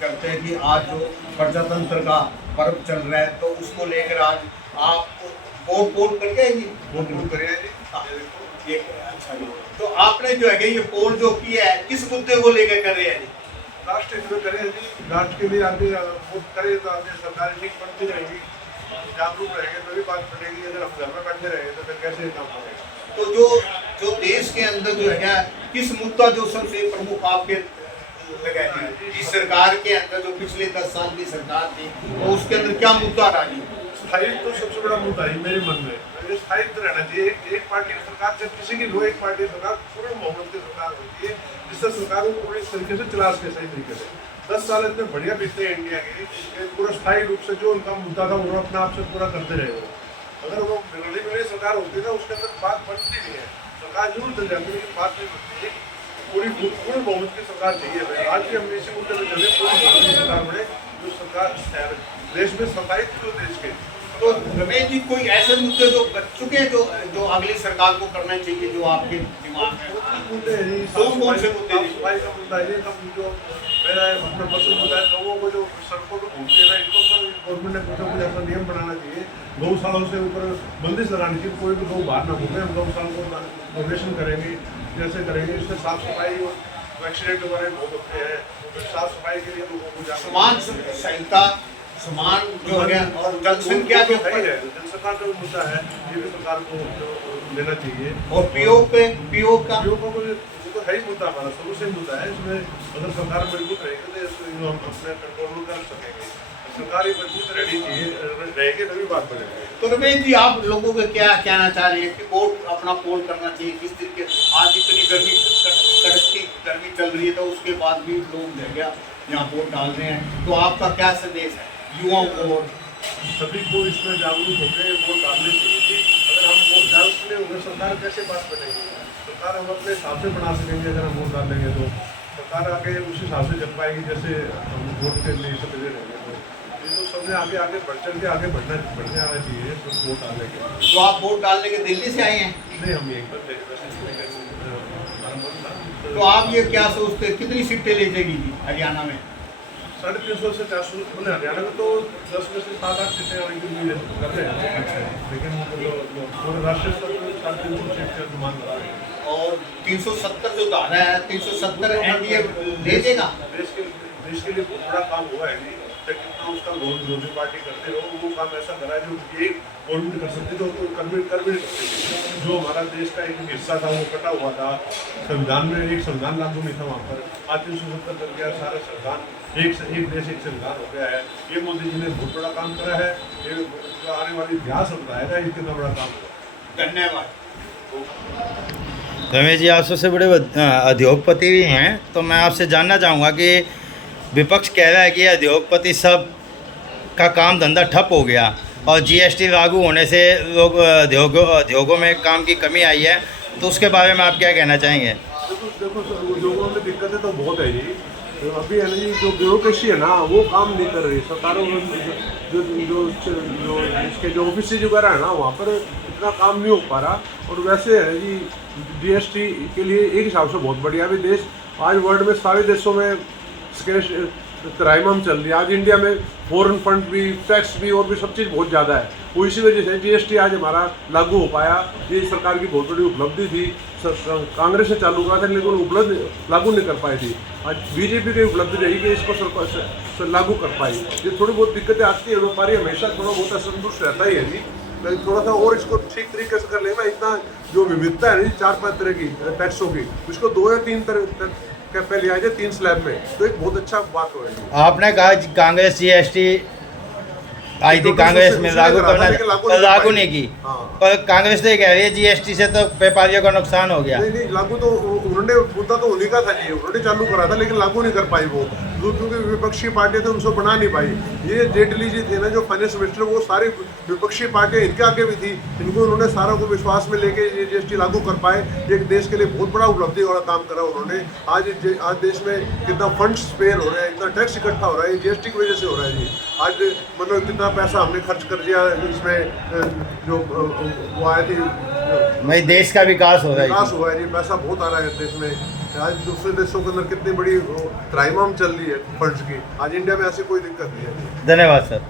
करते हैं कि आज जो प्रजातंत्र का पर्व चल रहा है तो उसको लेकर आज आप वोट वोट करके आएंगे, वोट वोट करे हैं जी। हाँ, ये देखो, ये अच्छा जी। तो आपने जो है ये पोल जो किया है किस मुद्दे को लेकर कर रहे हैं जी? राष्ट्र हित में करे हैं जी। राष्ट्र के लिए आगे वोट करे तो आगे सरकार ठीक बनती रहेगी, जागरूक रहेंगे तभी बात बनेगी। अगर हम घर में बैठे रहेंगे तो फिर कैसे काम बनेगा। तो जो जो देश के अंदर जो है किस मुद्दा जो सबसे प्रमुख आपके लगा है इस सरकार के अंदर जो पिछले 10 साल की सरकार थी तो उसके अंदर क्या मुद्दा रहा जी? स्थायित्व तो सबसे बड़ा मुद्दा है मेरे मन में। ये स्थायित्व रहना चाहिए। एक पार्टी की सरकार जब किसी की लो एक पार्टी की सरकार पूर्ण बहुमत की सरकार होती है जिससे सरकार को पूरी तरीके से चला सके सही तरीके से। 10 साल इतने बढ़िया बीते इंडिया के पूरा स्थायी रूप से जो उनका मुद्दा था उन्होंने अपने आप से पूरा करते रहे। वो अगर वो मिली सरकार होती ना उसके अंदर बात बनती नहीं है। सरकार जरूर चल जाती है लेकिन बात नहीं बनती है। पूरी पूर्ण बहुमत की सरकार चाहिए हमें। आज भी हम इसी मुद्दे में चले पूरी बहुमत की सरकार बने जो सरकार देश में स्थायित्व जो देश के। तो रमेश जी कोई ऐसे मुद्दे जो बच चुके हैं जो अगली सरकार को करना चाहिए जो आपके दिमाग में मुद्दे हैं जी। कौन से मुद्दे? सफाई का मुद्दा है। हम जो मेरा अपना पर्सनल मुद्दा है लोगों को जो सड़कों पर घूमते हैं ना इनको पर गवर्नमेंट ने कुछ ऐसा नियम बनाना चाहिए। गौशालों से ऊपर बंदिश लगानी चाहिए। कोई भी गौ बाहर ना घूमे। हम गौशाला को डोनेशन करेंगे जैसे करेंगे इससे साफ सफाई और एक्सीडेंट वगैरह बहुत होते हैं। तो साफ सफाई के लिए लोगों को समान संहिता समान जो है और जनसंख्या जो है जनसंख्या का मुद्दा है ये भी सरकार को लेना चाहिए। और पीओ का तो है ही मुद्दा हमारा शुरू से मुद्दा है। इसमें अगर सरकार मजबूत रहेगी तो इसको हम अपने कंट्रोल कर सकेंगे। सरकार ही मजबूत रहनी चाहिए रहेगी तभी बात बनेगी। तो रमेश जी आप लोगों को क्या कहना चाह रहे हैं कि वोट अपना पोल करना चाहिए किस तरीके? आज इतनी कड़की गर्मी चल रही है तो उसके बाद भी लोग जो है यहाँ वोट डाल रहे हैं तो आपका क्या संदेश है युवाओं को? सभी को इसमें जागरूक होकर वोट डालने चाहिए थी। अगर हम वोट डालते होंगे सरकार कैसे बात बनेगी? सरकार हम अपने हिसाब से बना सकेंगे। अगर हम वोट डालेंगे तो सरकार आगे उस हिसाब से चल पाएगी जैसे हम वोट के लिए सकते रहेंगे। तो ये तो सबने आगे आगे बढ़ चल के आगे बढ़ने आना चाहिए वोट डालने के। तो आप वोट डालने के दिल्ली से आए हैं? नहीं हम यहीं पर थे वैसे तो आप ये क्या सोचते हैं कितनी सीटें ले जाएगी हरियाणा में? 350 से 400 बोले हरियाणा में तो 10 में से 7-8 सीटें आने की उम्मीद कर रहे हैं। लेकिन पूरे राष्ट्रीय स्तर पर 350 सीट का अनुमान लगा रहे हैं। और 370 जो धारा है 370 एनडीए ले जाएगा। देश के लिए बहुत बड़ा काम हुआ है जी। कितना उसका विरोधी पार्टी करते रहो वो काम ऐसा करा जो ये गवर्नमेंट कर सकती तो कर भी नहीं सकती। जो हमारा देश का एक हिस्सा था वो कटा हुआ था। संविधान में एक संविधान लागू नहीं था वहाँ पर। आज 370 कर गया सारा संविधान एक देश एक संविधान हो गया है। ये मोदी जी ने बहुत बड़ा काम करा है। ये जो आने वाली इतिहास बताएगा ये कितना बड़ा काम हुआ। धन्यवाद। रमेश जी आप सबसे बड़े उद्योगपति भी हैं तो मैं आपसे जानना चाहूँगा कि विपक्ष कह रहा है कि उद्योगपति सब का काम धंधा ठप हो गया और जीएसटी लागू होने से लोग उद्योगों में काम की कमी आई है तो उसके बारे में आप क्या कहना चाहेंगे? देखो उद्योगों में दिक्कतें तो बहुत है जी। तो अभी है ना जी जो ब्यूरोक्रेसी है ना वो काम नहीं कर रही। सरकारों जो इसके जो ऑफिस वगैरह है ना वहाँ पर इतना काम नहीं हो पा रहा। और वैसे है जी जीएसटी के लिए एक हिसाब से बहुत बढ़िया भी देश आज वर्ल्ड में सारे देशों में तराइमम चल रही है। आज इंडिया में फॉरेन फंड भी टैक्स भी और भी सब चीज़ बहुत ज़्यादा है। वो इसी वजह से जीएसटी आज हमारा लागू हो पाया। ये सरकार की बहुत बड़ी उपलब्धि थी। कांग्रेस ने चालू करा था लेकिन लागू नहीं कर पाई थी। आज बीजेपी की उपलब्धि रही कि इसको सरकार लागू कर पाई। ये थोड़ी बहुत दिक्कतें आती है। व्यापारी हमेशा थोड़ा बहुत असंतुष्ट रहता ही है जी। लेकिन थोड़ा सा और इसको ठीक तरीके से कर लेना। इतना जो विविधता है 4-5 तरह की टैक्सों की उसको 2 या 3 तरह पहले आ जाए 3 स्लैब में तो एक बहुत अच्छा बात हो रही है। आपने कहा कांग्रेस जीएसटी आई थी कांग्रेस में लागू नहीं की। पर कांग्रेस तो ये कह रही है जीएसटी से तो व्यापारियों का नुकसान हो गया। नहीं लागू तो उन्होंने मुद्दा तो उन्हीं का था जी। उन्होंने चालू करा था लेकिन लागू नहीं कर पाई वो क्योंकि विपक्षी पार्टी थे उनको बना नहीं पाई। ये जेटली जी थे ना जो फाइनेंस मिनिस्टर वो सारी विपक्षी पार्टियां इनके आगे भी थी। इनको उन्होंने सारा को विश्वास में लेके ये जीएसटी लागू कर पाए। एक देश के लिए बहुत बड़ा उपलब्धि वाला काम करा उन्होंने। आज देश में कितना फंड्स स्पेयर हो रहे हैं इतना टैक्स इकट्ठा हो रहा है जीएसटी की वजह से हो रहा है जी। आज मतलब कितना पैसा हमने खर्च कर दिया इसमें जो वो आए थे भाई देश का विकास हो रहा है। विकास हुआ है जी। पैसा बहुत आ रहा है देश में आज दूसरे देशों के अंदर कितनी बड़ी त्राहिमाम चल रही है फंड्स की, आज इंडिया में ऐसी कोई दिक्कत नहीं है। धन्यवाद सर।